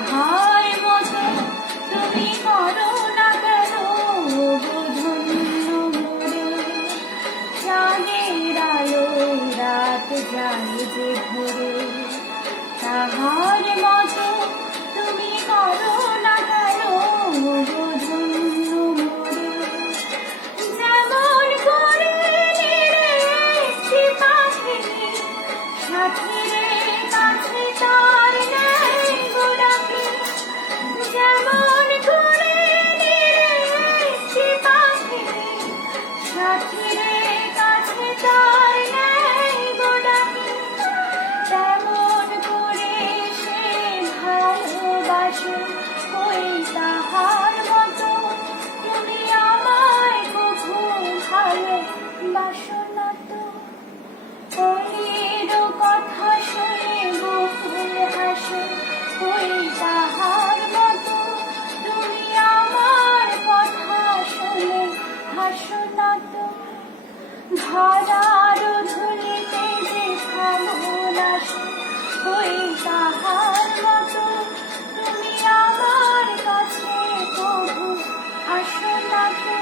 তাহার মতো তুমি করো না কেন ধন্য মোরে। চাঁদের আলো রাত যায় যে ভোরে, তাহার মতো তুমি করো না কেন ধন্য মোরে। যেমন করে নিরে একটি পাখি সাথীরে কাছে তার নেয় গো ডাকে। যেমন করে নিরে একটি পাখি সাথীরে কাছে তার নেয় গো ডাকে, তেমন করে সে ভালোবাসে ওই তাহার মতো তুমি আমায় কভু ভালোবাসো না তো। অলির কথা শুনে বকুল হাসে ওই তাহার মতো তুমি আমার কথা শুনে হাসো না তো। ধরার ধুলিতে যে ফাগুন আসে ওই তাহার মতো তুমি আমার কাছে কভু আসো না তো।